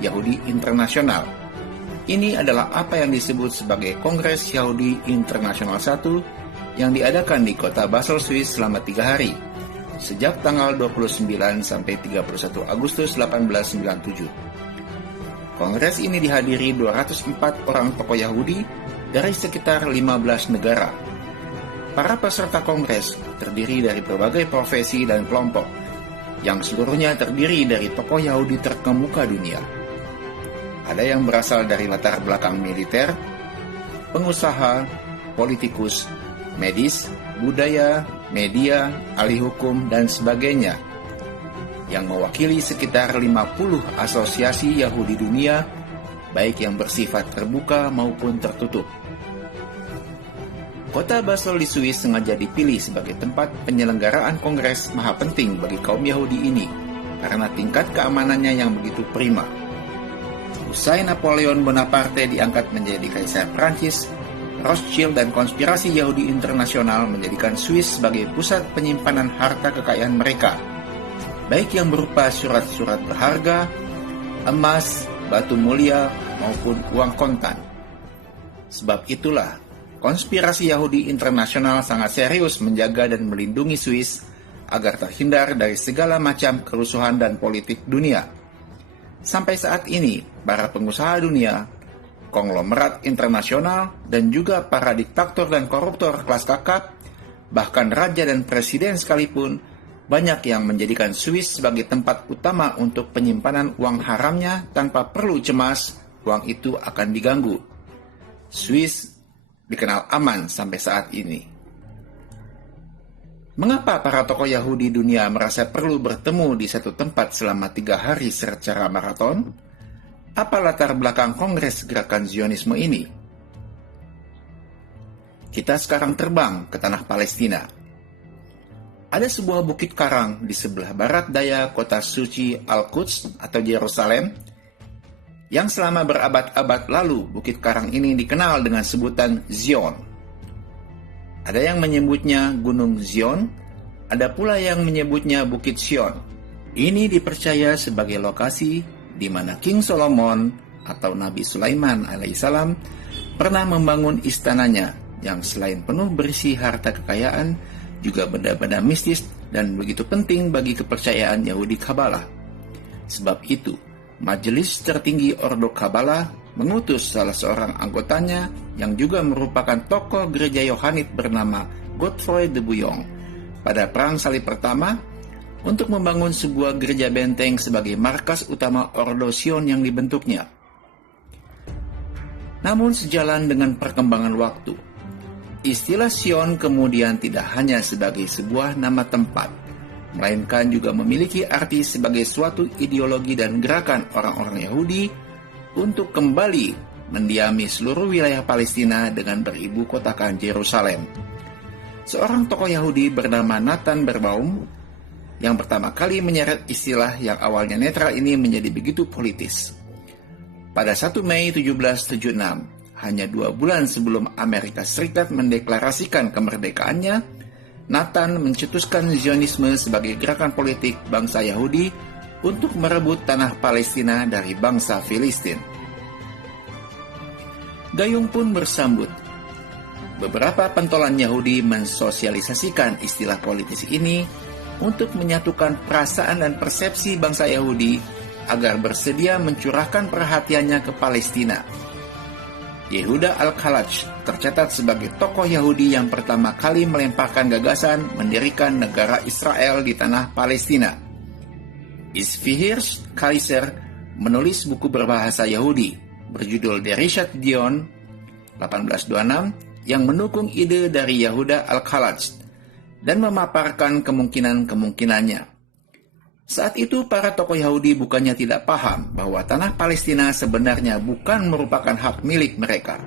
Yahudi Internasional. Ini adalah apa yang disebut sebagai Kongres Yahudi Internasional I yang diadakan di kota Basel, Swiss selama 3 hari, sejak tanggal 29 sampai 31 Agustus 1897. Kongres ini dihadiri 204 orang tokoh Yahudi dari sekitar 15 negara. Para peserta kongres terdiri dari berbagai profesi dan kelompok, yang seluruhnya terdiri dari tokoh Yahudi terkemuka dunia. Ada yang berasal dari latar belakang militer, pengusaha, politikus, medis, budaya, media, ahli hukum, dan sebagainya, yang mewakili sekitar 50 asosiasi Yahudi dunia, baik yang bersifat terbuka maupun tertutup. Kota Basel di Swiss sengaja dipilih sebagai tempat penyelenggaraan kongres maha penting bagi kaum Yahudi ini, karena tingkat keamanannya yang begitu prima. Usai Napoleon Bonaparte diangkat menjadi Kaisar Prancis, Rothschild dan konspirasi Yahudi internasional menjadikan Swiss sebagai pusat penyimpanan harta kekayaan mereka, baik yang berupa surat-surat berharga, emas, batu mulia, maupun uang kontan. Sebab itulah, konspirasi Yahudi internasional sangat serius menjaga dan melindungi Swiss agar terhindar dari segala macam kerusuhan dan politik dunia. Sampai saat ini, para pengusaha dunia, konglomerat internasional, dan juga para diktator dan koruptor kelas kakap, bahkan raja dan presiden sekalipun, banyak yang menjadikan Swiss sebagai tempat utama untuk penyimpanan uang haramnya tanpa perlu cemas uang itu akan diganggu. Swiss dikenal aman sampai saat ini. Mengapa para tokoh Yahudi dunia merasa perlu bertemu di satu tempat selama 3 hari secara maraton? Apa latar belakang Kongres Gerakan Zionisme ini? Kita sekarang terbang ke tanah Palestina. Ada sebuah bukit karang di sebelah barat daya kota suci Al-Quds atau Yerusalem, yang selama berabad-abad lalu bukit karang ini dikenal dengan sebutan Zion. Ada yang menyebutnya Gunung Zion, ada pula yang menyebutnya Bukit Sion. Ini dipercaya sebagai lokasi di mana King Solomon atau Nabi Sulaiman alaihissalam pernah membangun istananya yang selain penuh berisi harta kekayaan, juga benda-benda mistis dan begitu penting bagi kepercayaan Yahudi Kabbalah. Sebab itu, Majelis Tertinggi Ordo Kabbalah mengutus salah seorang anggotanya yang juga merupakan tokoh gereja Yohanit bernama Godfroy de Bouillon pada Perang Salib Pertama untuk membangun sebuah gereja benteng sebagai markas utama Ordo Sion yang dibentuknya. Namun sejalan dengan perkembangan waktu, istilah Sion kemudian tidak hanya sebagai sebuah nama tempat, melainkan juga memiliki arti sebagai suatu ideologi dan gerakan orang-orang Yahudi untuk kembali mendiami seluruh wilayah Palestina dengan beribu kotakan Yerusalem. Seorang tokoh Yahudi bernama Nathan Berbaum yang pertama kali menyeret istilah yang awalnya netral ini menjadi begitu politis. Pada 1 Mei 1776, hanya 2 bulan sebelum Amerika Serikat mendeklarasikan kemerdekaannya, Nathan mencetuskan Zionisme sebagai gerakan politik bangsa Yahudi untuk merebut tanah Palestina dari bangsa Filistin. Gayung pun bersambut. Beberapa pentolan Yahudi mensosialisasikan istilah politis ini untuk menyatukan perasaan dan persepsi bangsa Yahudi agar bersedia mencurahkan perhatiannya ke Palestina. Yehuda Al-Khalaj tercatat sebagai tokoh Yahudi yang pertama kali melemparkan gagasan mendirikan negara Israel di tanah Palestina. Zvi Hirsch Kaiser menulis buku berbahasa Yahudi berjudul Derishat Dion 1826 yang mendukung ide dari Yehuda Al-Khalaj dan memaparkan kemungkinan-kemungkinannya. Saat itu para tokoh Yahudi bukannya tidak paham bahwa tanah Palestina sebenarnya bukan merupakan hak milik mereka.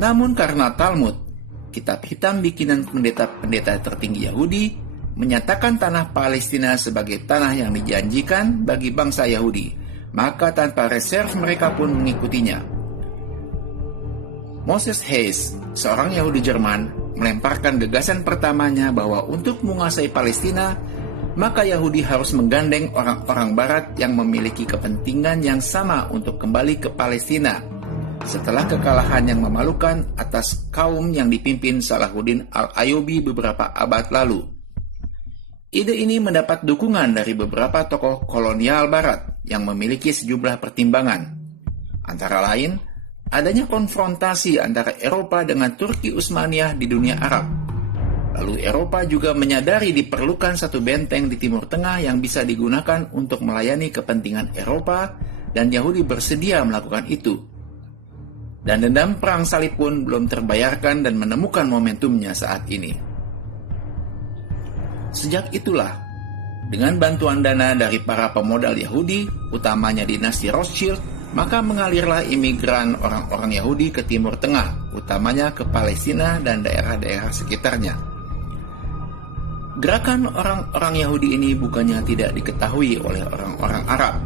Namun karena Talmud, kitab hitam bikinan pendeta-pendeta tertinggi Yahudi, menyatakan tanah Palestina sebagai tanah yang dijanjikan bagi bangsa Yahudi, maka tanpa reserve mereka pun mengikutinya. Moses Hayes, seorang Yahudi Jerman, melemparkan gagasan pertamanya bahwa untuk menguasai Palestina, maka Yahudi harus menggandeng orang-orang Barat yang memiliki kepentingan yang sama untuk kembali ke Palestina setelah kekalahan yang memalukan atas kaum yang dipimpin Salahuddin Al-Ayyubi beberapa abad lalu. Ide ini mendapat dukungan dari beberapa tokoh kolonial Barat yang memiliki sejumlah pertimbangan. Antara lain, adanya konfrontasi antara Eropa dengan Turki Utsmaniyah di dunia Arab. Lalu Eropa juga menyadari diperlukan satu benteng di Timur Tengah yang bisa digunakan untuk melayani kepentingan Eropa, dan Yahudi bersedia melakukan itu. Dan dendam perang salib pun belum terbayarkan dan menemukan momentumnya saat ini. Sejak itulah, dengan bantuan dana dari para pemodal Yahudi, utamanya dinasti Rothschild, maka mengalirlah imigran orang-orang Yahudi ke Timur Tengah, utamanya ke Palestina dan daerah-daerah sekitarnya. Gerakan orang-orang Yahudi ini bukannya tidak diketahui oleh orang-orang Arab.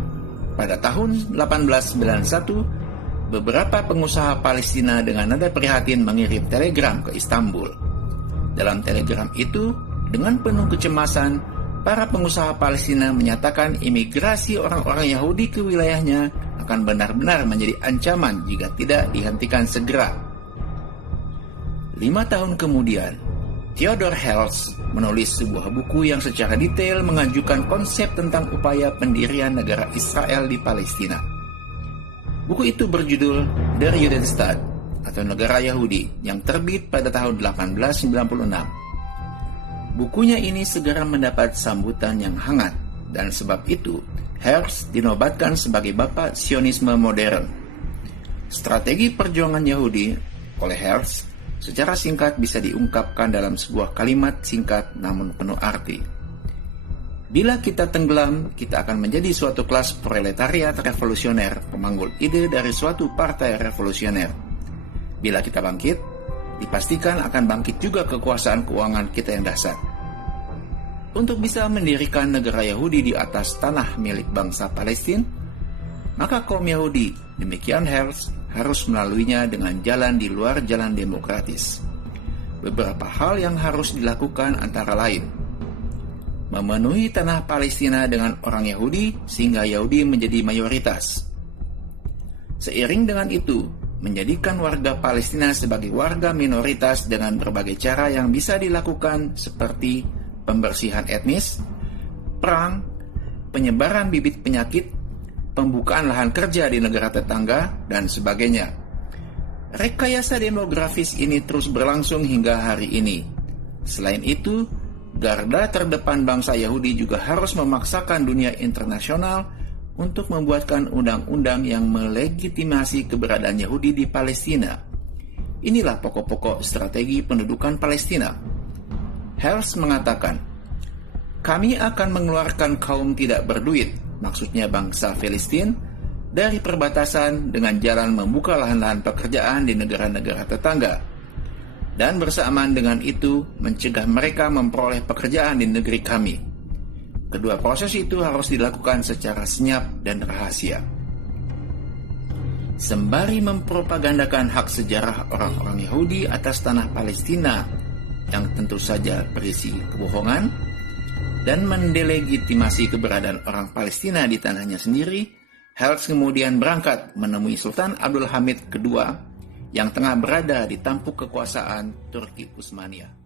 Pada tahun 1891, beberapa pengusaha Palestina dengan nada prihatin mengirim telegram ke Istanbul. Dalam telegram itu, dengan penuh kecemasan, para pengusaha Palestina menyatakan imigrasi orang-orang Yahudi ke wilayahnya akan benar-benar menjadi ancaman jika tidak dihentikan segera. 5 tahun kemudian, Theodor Herzl menulis sebuah buku yang secara detail mengajukan konsep tentang upaya pendirian negara Israel di Palestina. Buku itu berjudul Der Judenstaat atau Negara Yahudi yang terbit pada tahun 1896. Bukunya ini segera mendapat sambutan yang hangat, dan sebab itu Herzl dinobatkan sebagai bapak Sionisme modern. Strategi perjuangan Yahudi oleh Herzl secara singkat bisa diungkapkan dalam sebuah kalimat singkat namun penuh arti. Bila kita tenggelam, kita akan menjadi suatu kelas proletariat revolusioner, pemanggul ide dari suatu partai revolusioner. Bila kita bangkit, dipastikan akan bangkit juga kekuasaan keuangan kita yang dahsyat. Untuk bisa mendirikan negara Yahudi di atas tanah milik bangsa Palestina, maka kaum Yahudi, demikian Herzl, harus melaluinya dengan jalan di luar jalan demokratis. Beberapa hal yang harus dilakukan antara lain: memenuhi tanah Palestina dengan orang Yahudi sehingga Yahudi menjadi mayoritas. Seiring dengan itu, menjadikan warga Palestina sebagai warga minoritas dengan berbagai cara yang bisa dilakukan seperti pembersihan etnis, perang, penyebaran bibit penyakit, pembukaan lahan kerja di negara tetangga, dan sebagainya. Rekayasa demografis ini terus berlangsung hingga hari ini. Selain itu, garda terdepan bangsa Yahudi juga harus memaksakan dunia internasional untuk membuatkan undang-undang yang melegitimasi keberadaan Yahudi di Palestina. Inilah pokok-pokok strategi pendudukan Palestina. Herzl mengatakan, "Kami akan mengeluarkan kaum tidak berduit, maksudnya bangsa Filistin, dari perbatasan dengan jalan membuka lahan-lahan pekerjaan di negara-negara tetangga, dan bersamaan dengan itu mencegah mereka memperoleh pekerjaan di negeri kami. Kedua proses itu harus dilakukan secara senyap dan rahasia." Sembari mempropagandakan hak sejarah orang-orang Yahudi atas tanah Palestina yang tentu saja berisi kebohongan, dan mendelegitimasi keberadaan orang Palestina di tanahnya sendiri, Herz kemudian berangkat menemui Sultan Abdul Hamid II yang tengah berada di tampuk kekuasaan Turki Utsmaniyah.